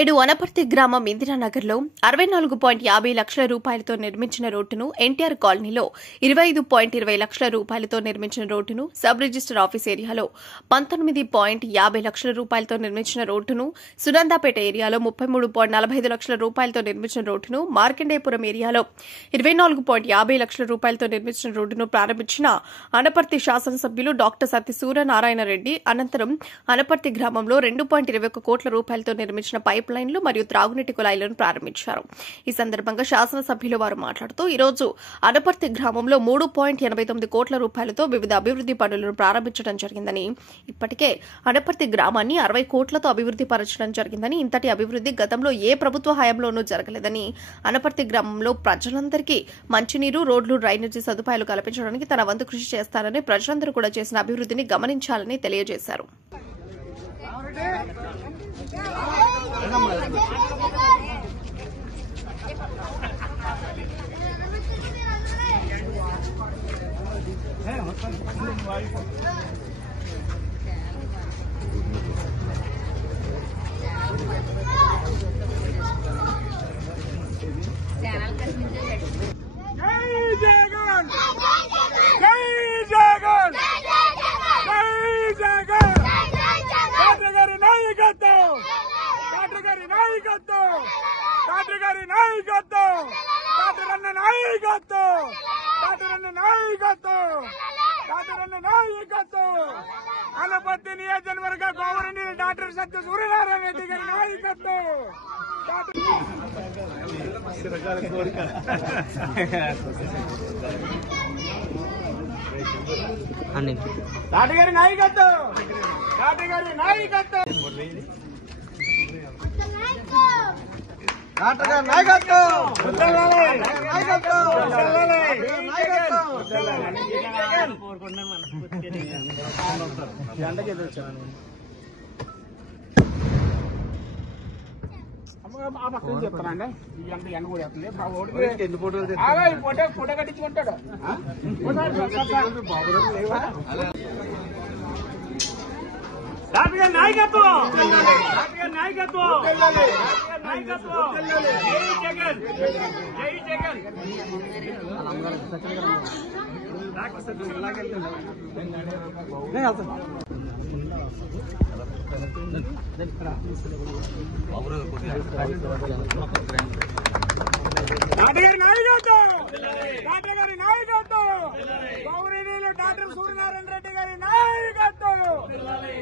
నేడు వనపర్తి గ్రామం ఇందిరానగర్లో 64.50 లక్షల రూపాయలతో నిర్మించిన రోడ్డును, ఎన్టీఆర్ కాలనీలో 25.20 లక్షల రూపాయలతో నిర్మించిన రోడ్డును, సబ్ రిజిస్టర్ ఆఫీస్ ఏరియాలో 19.50 లక్షల రూపాయలతో నిర్మించిన రోడ్డును, సునందాపేట ఏరియాలో 33.45 లక్షల రూపాయలతో నిర్మించిన రోడ్డును, మార్కండేయపురం ఏరియాలో 24.50 లక్షల రూపాయలతో నిర్మించిన రోడ్డును ప్రారంభించిన అనపర్తి శాసనసభ్యులు డాక్టర్ సత్తి సూర్యనారాయణ రెడ్డి అనంతరం అనపర్తి గ్రామంలో 2.21 కోట్ల రూపాయలతో నిర్మించిన పైప్ లైన్లు మరియు త్రాగునీటి కుళాయిలను ప్రారంభించారు. ఈ సందర్భంగా శాసనసభ్యులు వారు మాట్లాడుతూ ఈరోజు అనపర్తి గ్రామంలో 3.89 కోట్ల రూపాయలతో వివిధ అభివృద్ది పనులను ప్రారంభించడం జరిగిందని, ఇప్పటికే అనపర్తి గ్రామాన్ని 60 కోట్లతో అభివృద్ది పరచడం జరిగిందని, ఇంతటి అభివృద్ది గతంలో ఏ ప్రభుత్వ హయాంలోనూ జరగలేదని, అనపర్తి గ్రామంలో ప్రజలందరికీ మంచినీరు, రోడ్లు, డ్రైనేజీ సదుపాయాలు కల్పించడానికి తన వంతు కృషి చేస్తారని, ప్రజలందరూ కూడా చేసిన అభివృద్దిని గమనించాలని తెలియజేశారు. అనపర్తి నియోజకవర్గ గవర్నర్ డాక్టర్ సత్తి సూర్యనారాయణ రెడ్డి గారి నాయకత్వం. డాక్టర్ గారి నాయకత్వం, డాక్టర్ గారి నాయకత్వం, డాక్టర్ గారి నాయకత్వం, చెప్తానండి. ఎంత ఎండ కూడా వేస్తుంది. ఫోటో కట్టించుకుంటాడు. డాక్టర్ గారి నాయకత్వం, డాక్టర్ గారి నాయకత్వం, నాయకత్వం. జై జగన్, జై జగన్. డాక్టర్ సత్యం డాక్టర్ గారి నాయకత్వం, డాక్టర్ గారి నాయకత్వం, గౌరవనీయులు డాక్టర్ సూర్యనారాయణ రెడ్డి గారి నాయకత్వం,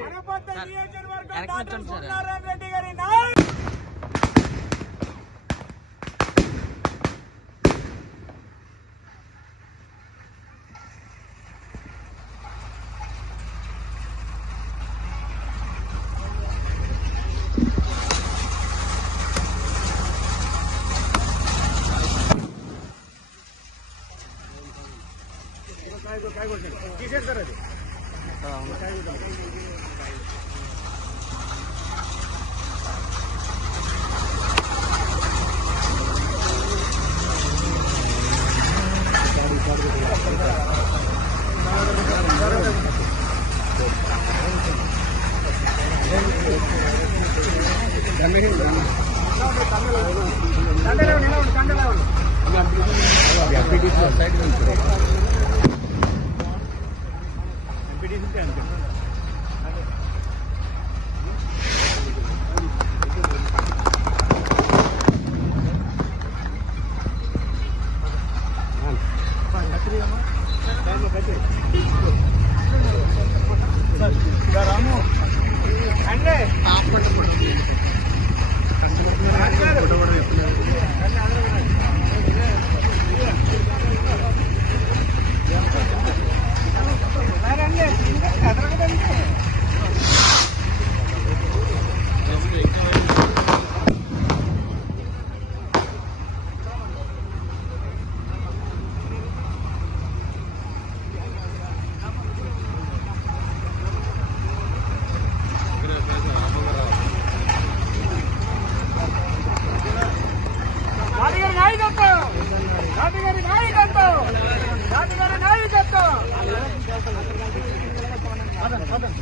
అనపర్తి నియోజకవర్గం డాక్టర్ సూర్యనారాయణ రెడ్డి గారి నాయకత్వం. తీసేస్తారు అది. నాయకత్వం